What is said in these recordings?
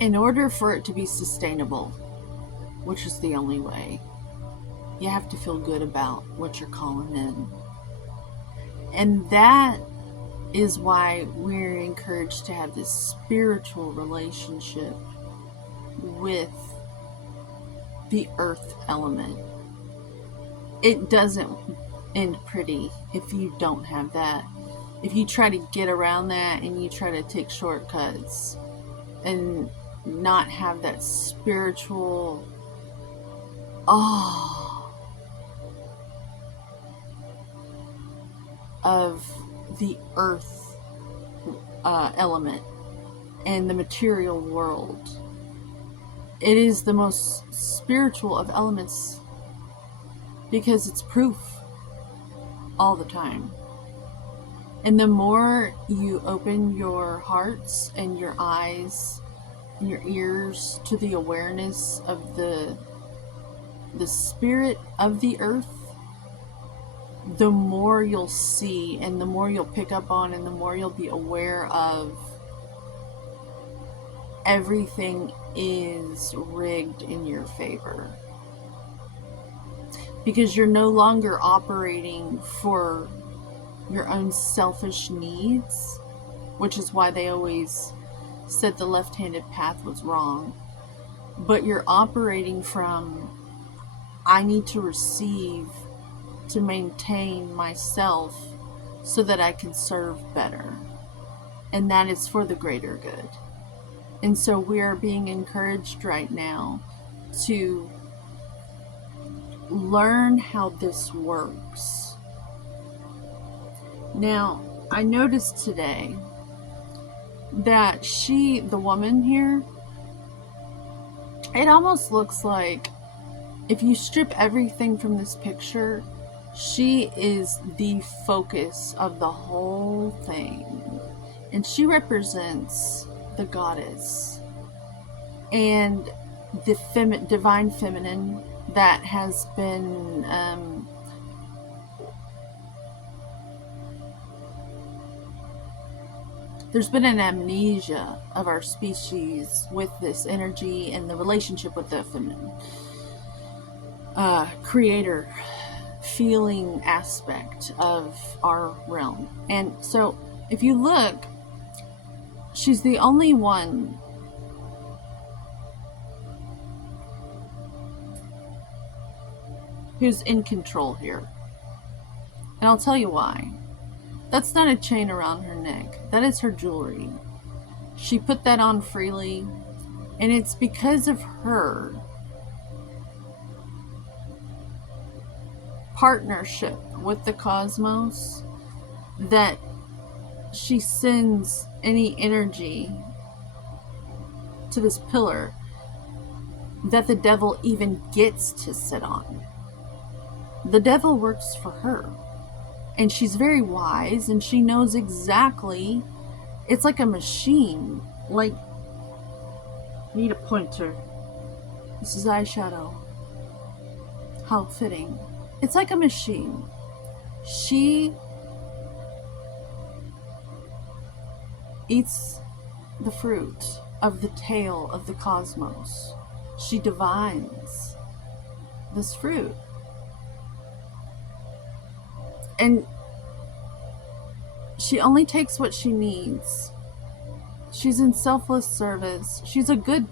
In order for it to be sustainable, which is the only way, you have to feel good about what you're calling in. And that is why we're encouraged to have this spiritual relationship with the earth element. It doesn't end pretty if you don't have that. If you try to get around that and you try to take shortcuts and not have that spiritual awe of the earth element and the material world, it is the most spiritual of elements because it's proof all the time. And the more you open your hearts and your eyes and your ears to the awareness of the spirit of the earth, the more you'll see and the more you'll pick up on and the more you'll be aware of everything is rigged in your favor. Because you're no longer operating for your own selfish needs, which is why they always said the left-handed path was wrong. But you're operating from, I need to receive to maintain myself so that I can serve better. And that is for the greater good. And so we are being encouraged right now to learn how this works. Now, I noticed today that the woman here, it almost looks like if you strip everything from this picture, she is the focus of the whole thing. And she represents the goddess and the divine feminine that has been there's been an amnesia of our species with this energy and the relationship with the feminine creator feeling aspect of our realm. And so if you look, she's the only one who's in control here. And I'll tell you why. That's not a chain around her neck. That is her jewelry. She put that on freely, and it's because of her partnership with the cosmos that she sends any energy to this pillar that the devil even gets to sit on. The devil works for her, and she's very wise, and she knows exactly. It's like a machine. Like, need a pointer. This is eyeshadow. How fitting. It's like a machine. She eats the fruit of the tail of the cosmos. She divines this fruit. And she only takes what she needs. She's in selfless service. She's good.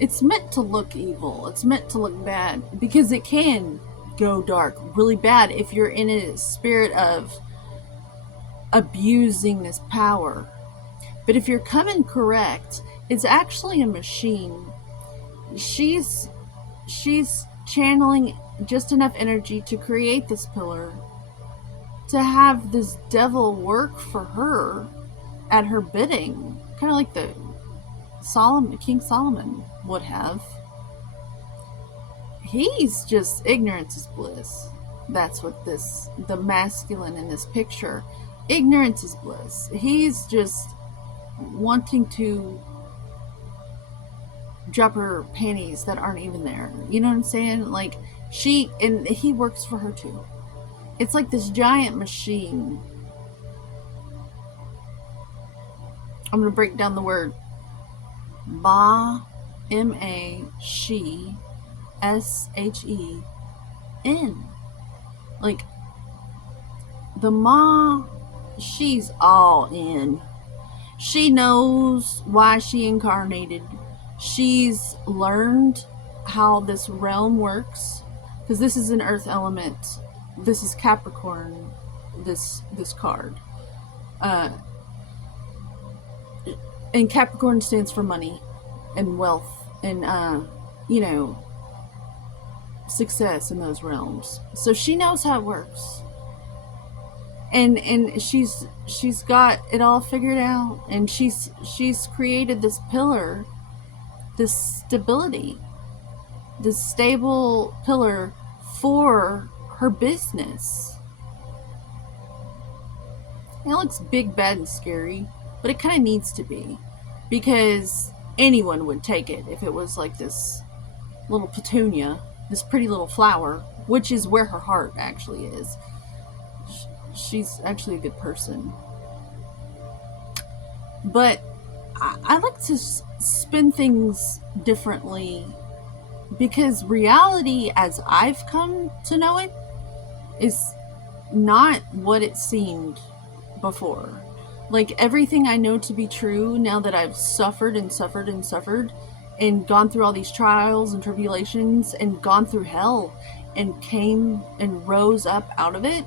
It's meant to look evil. It's meant to look bad because it can go dark really bad if you're in a spirit of abusing this power. But if you're coming correct, it's actually a machine. She's channeling just enough energy to create this pillar, to have this devil work for her at her bidding, kind of like King Solomon would have. He's just, ignorance is bliss. That's what the masculine in this picture, ignorance is bliss. He's just wanting to drop her panties that aren't even there. You know what I'm saying? Like, and he works for her too. It's like this giant machine. I'm going to break down the word Ma, M-A, she, S-H-E-N. Like, the Ma, she's all in. She knows why she incarnated. She's learned how this realm works, because this is an earth element. This is Capricorn, this card. And Capricorn stands for money and wealth and success in those realms. So she knows how it works. And she's got it all figured out, and she's created this pillar, this stability, this stable pillar for her business. It looks big, bad, and scary, but it kind of needs to be, because anyone would take it if it was like this little petunia, this pretty little flower, which is where her heart actually is. She's actually a good person. But I like to spin things differently, because reality, as I've come to know it, is not what it seemed before. Like, everything I know to be true, now that I've suffered and suffered and suffered and gone through all these trials and tribulations and gone through hell and came and rose up out of it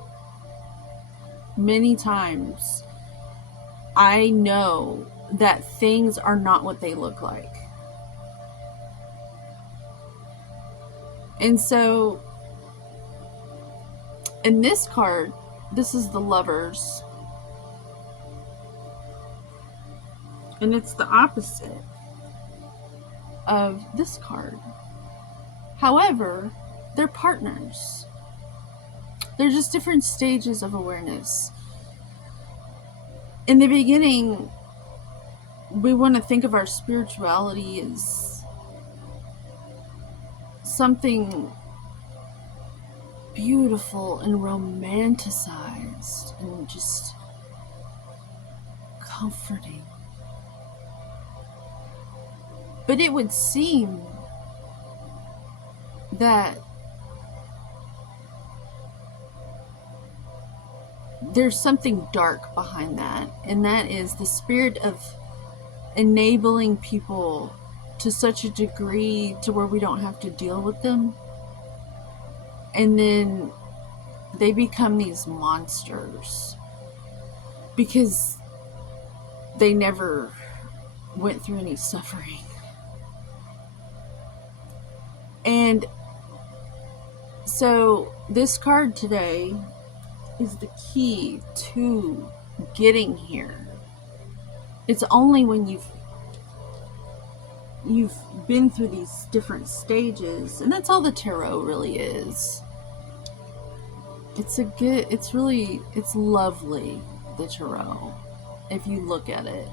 many times, I know that things are not what they look like. And so, in this card, this is the Lovers. And it's the opposite of this card. However, they're partners. They're just different stages of awareness. In the beginning, we want to think of our spirituality as something beautiful and romanticized and just comforting. But it would seem that there's something dark behind that, and that is the spirit of enabling people to such a degree to where we don't have to deal with them, and then they become these monsters because they never went through any suffering. And so this card today is the key to getting here. It's only when you've been through these different stages, and that's all the tarot really is. It's lovely, the tarot, if you look at it.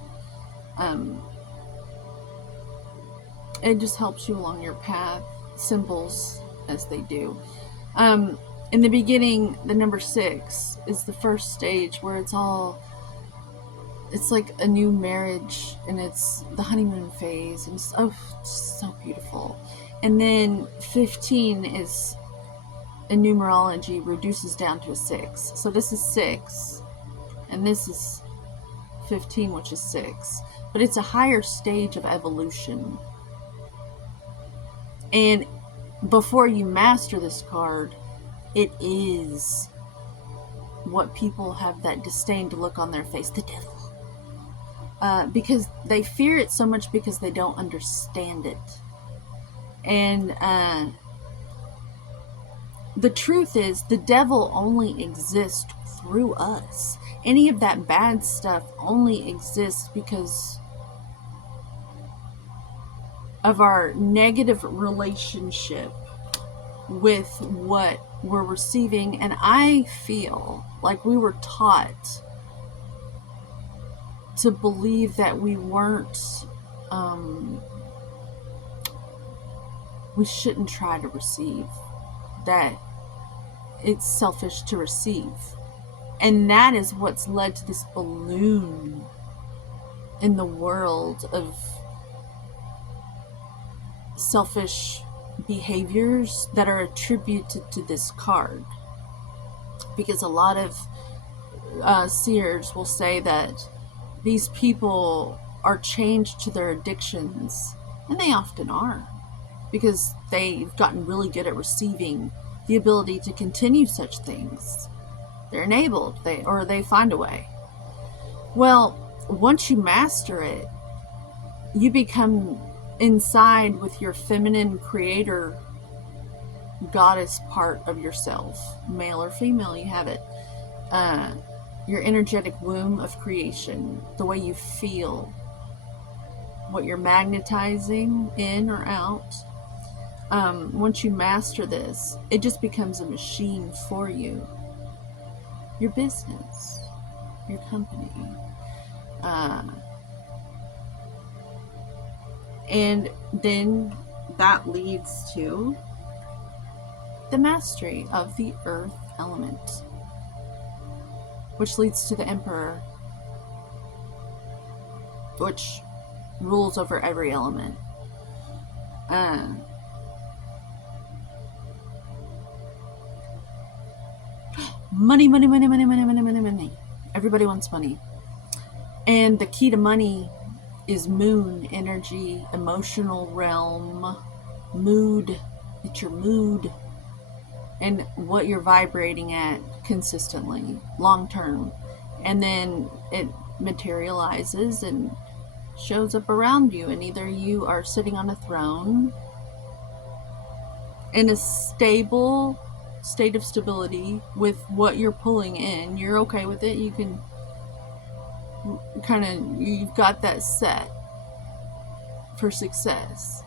It just helps you along your path, symbols as they do. In the beginning, the number 6 is the first stage, where it's like a new marriage, and it's the honeymoon phase, and it's just so beautiful. And then 15 is, in numerology, reduces down to a 6. So this is 6, and this is 15, which is 6. But it's a higher stage of evolution. And before you master this card, it is what people have that disdain to look on their face, the devil. Because they fear it so much because they don't understand it. And the truth is, the devil only exists through us. Any of that bad stuff only exists because of our negative relationship with what we're receiving. And I feel like we were taught to believe that we weren't, we shouldn't try to receive, that it's selfish to receive. And that is what's led to this balloon in the world of selfish behaviors that are attributed to this card. Because a lot of seers will say that these people are changed to their addictions, and they often are, because they've gotten really good at receiving the ability to continue such things. They're enabled, they find a way. Well, once you master it, you become inside with your feminine creator goddess part of yourself, male or female, you have it. Your energetic womb of creation, the way you feel, what you're magnetizing in or out. Once you master this, it just becomes a machine for you. Your business, your company. And then that leads to the mastery of the earth element, which leads to the emperor, which rules over every element. Money, money, money, money, money, money, money, money. Everybody wants money. And the key to money is moon energy, emotional realm, mood. It's your mood and what you're vibrating at consistently, long term. And then it materializes and shows up around you, and either you are sitting on a throne in a stable state of stability with what you're pulling in, you're okay with it, you can you've got that set for success.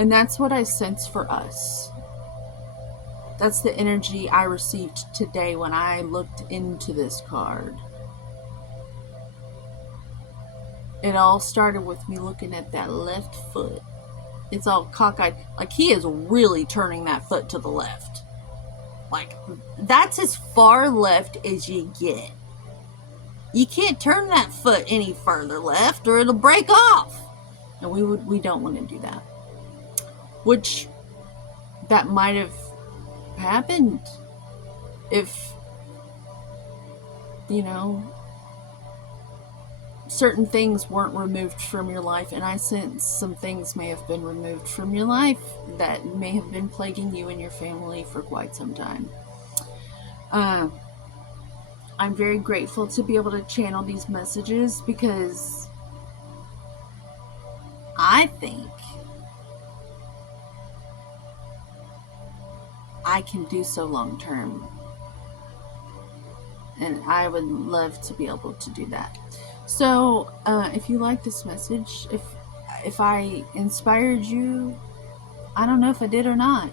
And that's what I sense for us. That's the energy I received today when I looked into this card. It all started with me looking at that left foot. It's all cockeyed. Like, he is really turning that foot to the left. Like, that's as far left as you get. You can't turn that foot any further left or it'll break off. And we don't want to do that. Which, that might have happened if, certain things weren't removed from your life, and I sense some things may have been removed from your life that may have been plaguing you and your family for quite some time. I'm very grateful to be able to channel these messages, because I think I can do so long term, and I would love to be able to do that. So if you like this message, if I inspired you, I don't know if I did or not.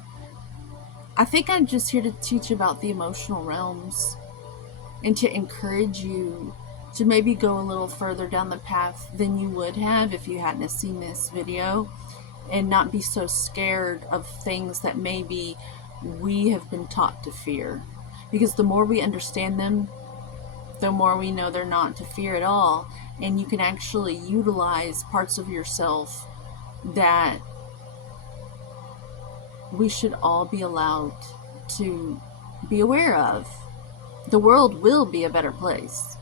I think I'm just here to teach about the emotional realms and to encourage you to maybe go a little further down the path than you would have if you hadn't seen this video, and not be so scared of things that maybe we have been taught to fear. Because the more we understand them, the more we know they're not to fear at all, and you can actually utilize parts of yourself that we should all be allowed to be aware of. The world will be a better place.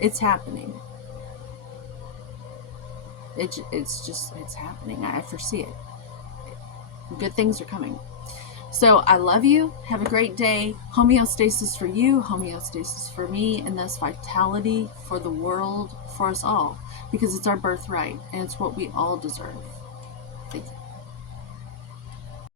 It's happening. It's happening. I foresee it. Good things are coming. So I love you. Have a great day. Homeostasis for you, homeostasis for me, and thus vitality for the world, for us all, because it's our birthright and it's what we all deserve. Thank you.